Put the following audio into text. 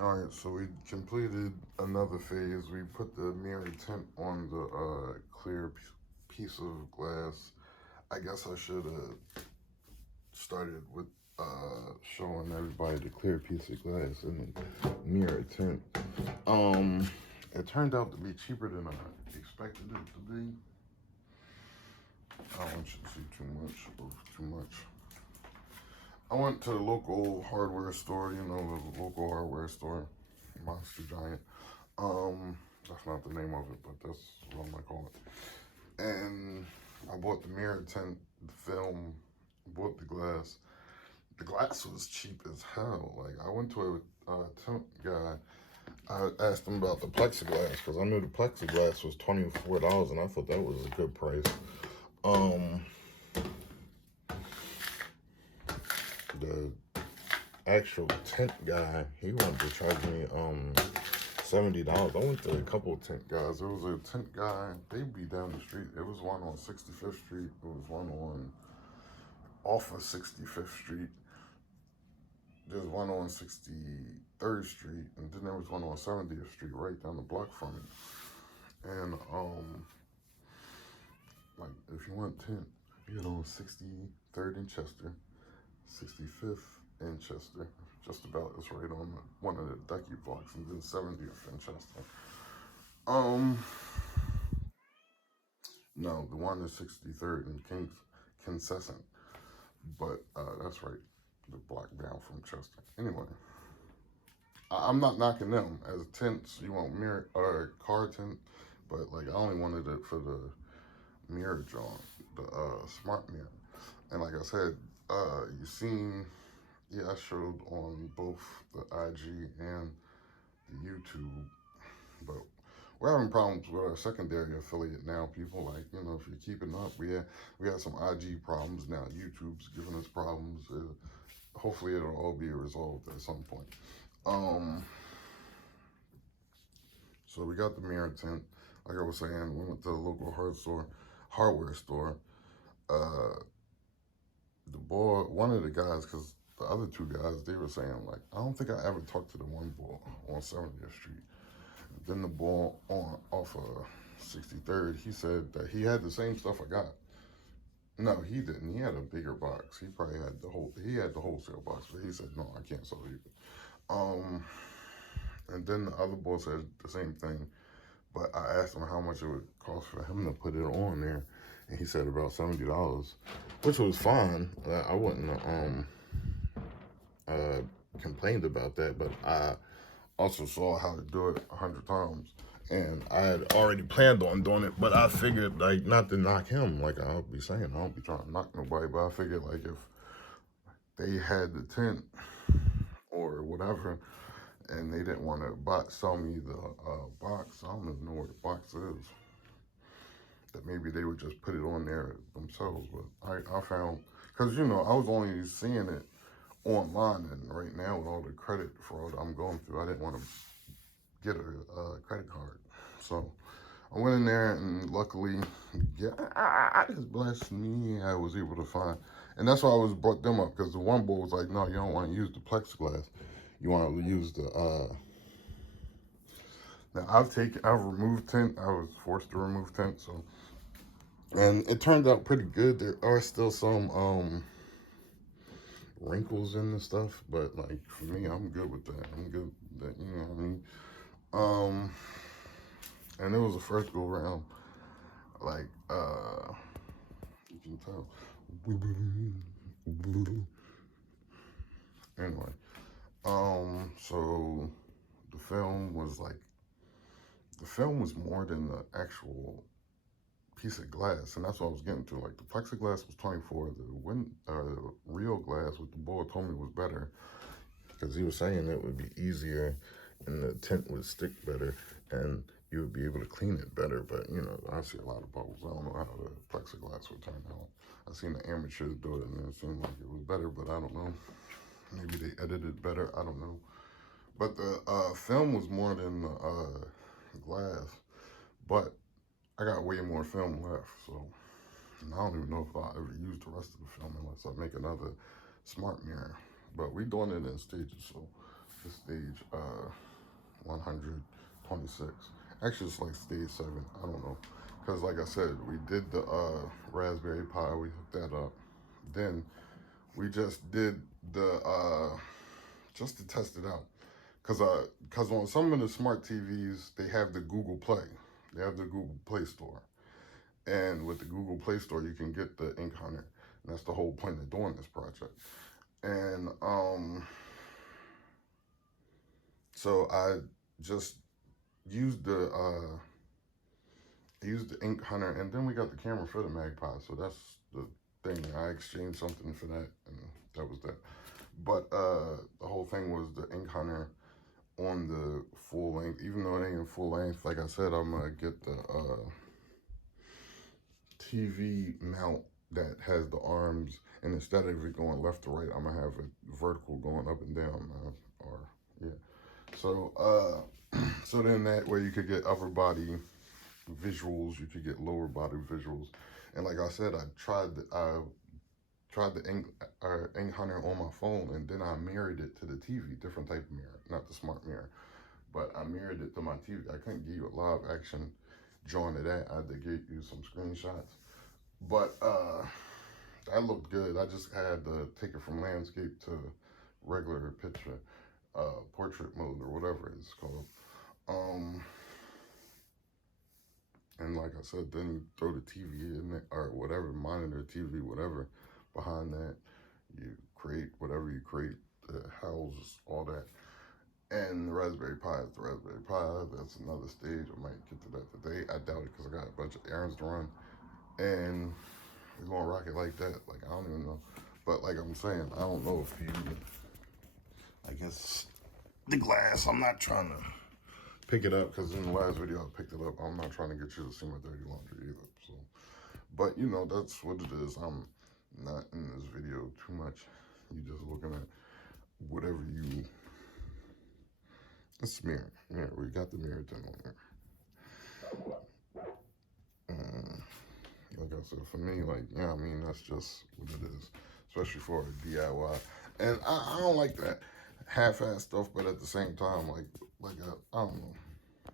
All right, so we completed another phase. We put the mirror tint on the clear piece of glass. I guess I should have started with showing everybody the clear piece of glass and the mirror tint. Um, it turned out to be cheaper than I expected it to be. I don't want you to see too much of too much. I went to the local hardware store, you know, the local hardware store, Monster Giant. That's not the name of it, but that's what I'm gonna call it. And I bought the mirror tint, the film, bought the glass. The glass was cheap as hell. Like I went to a tint guy. I asked him about the plexiglass because I knew the plexiglass was $24, and I thought that was a good price. Um, the actual tent guy, he wanted to charge me $70. I went to a couple of tent guys. There was a tent guy, they'd be down the street. There was one on 65th Street. There was one on off of 65th Street. There's one on 63rd Street, and then there was one on 70th Street right down the block from me. And like if you want tent, you get on 63rd and Chester, 65th and Chester. Just about, it's right on one of the Ducky blocks, and then 70th and Chester. Um, no, the one is 63rd and Consistent, but that's right, the block down from Chester. Anyway, I'm not knocking them as tents. You want mirror or car tint, but like I only wanted it for the mirror joint, the smart mirror. And like I said, you seen, yeah, I showed on both the IG and the YouTube, but we're having problems with our secondary affiliate now. People, like, you know, if you're keeping up, we had some IG problems. Now YouTube's giving us problems. Hopefully it'll all be resolved at some point. So we got the mirror tint. Like I was saying, we went to the local hardware store. Uh, the boy, one of the guys, because the other two guys, they were saying, like, I don't think I ever talked to the one boy on 70th Street. Then the boy on off of 63rd, he said that he had the same stuff I got. No, he didn't. He had a bigger box. He probably had he had the wholesale box, but he said, no, I can't sell you. And then the other boy said the same thing, but I asked him how much it would cost for him to put it on there, and he said about $70, which was fine. I wouldn't uh, complained about that, but I also saw how to do it 100 times, and I had already planned on doing it. But I figured, like, not to knock him, like I'll be saying, I don't be trying to knock nobody, but I figured, like, if they had the tent or whatever, and they didn't want to sell me the box, I don't even know where the box is, that maybe they would just put it on there themselves. But I found, because, you know, I was only seeing it online, and right now with all the credit fraud I'm going through, I didn't want to get a credit card. So I went in there, and luckily, yeah, I just blessed me. I was able to find, and that's why I was brought them up, because the one boy was like, no, you don't want to use the plexiglass. You want to use the now I've removed tint. I was forced to remove tint, so, and it turned out pretty good. There are still some wrinkles in the stuff, but like for me, I'm good with that. I'm good with that, you know what I mean? And it was the first go round, like you can tell. Anyway, so the film was more than the actual piece of glass, and that's what I was getting to. Like the plexiglass was 24. The real glass, what the boy told me was better, because he was saying it would be easier, and the tint would stick better, and you would be able to clean it better. But you know, I see a lot of bubbles. I don't know how the plexiglass would turn out. I seen the amateurs do it, and it seemed like it was better, but I don't know. Maybe they edited better. I don't know. But the film was more than the glass. But I got way more film left, so I don't even know if I'll ever use the rest of the film unless I make another smart mirror. But we doing it in stages, so the stage 126. Actually, it's like stage 7. I don't know. Because, like I said, we did the Raspberry Pi. We hooked that up. Then we just did the, just to test it out. Because on some of the smart TVs, they have the Google Play. They have the Google Play Store. And with the Google Play Store, you can get the Ink Hunter. And that's the whole point of doing this project. And so I just used the Ink Hunter, and then we got the camera for the Magpie. So that's the thing. I exchanged something for that, and that was that. But the whole thing was the Ink Hunter on the full length. Even though it ain't in full length, like I said, I'm gonna get the TV mount that has the arms, and instead of it going left to right, I'm gonna have it vertical going up and down. Or yeah. So so then that way you could get upper body visuals, you could get lower body visuals, and like I said, I tried the Ink Hunter on my phone, and then I mirrored it to the TV, different type of mirror, not the smart mirror, but I mirrored it to my TV. I couldn't give you a live action drawing of that. I had to get you some screenshots, but that looked good. I just had to take it from landscape to regular picture, portrait mode or whatever it's called. And like I said, then you throw the TV in there, or whatever, monitor, TV, whatever, behind that. You create whatever you create, the house, all that. And the Raspberry Pi is the Raspberry Pi. That's another stage. I might get to that today. I doubt it because I got a bunch of errands to run. And we're going to rock it like that. Like, I don't even know. But like I'm saying, I don't know if you, I guess, the glass, I'm not trying to pick it up because in the last video I picked it up. I'm not trying to get you to see my dirty laundry either. So, but you know, that's what it is. I'm not in this video too much. You just looking at whatever you. It's mirror. Mirror. We got the mirror thing on there. Like I said, for me, like, yeah, I mean, that's just what it is, especially for a DIY. And I don't like that half-ass stuff, but at the same time, like I don't know.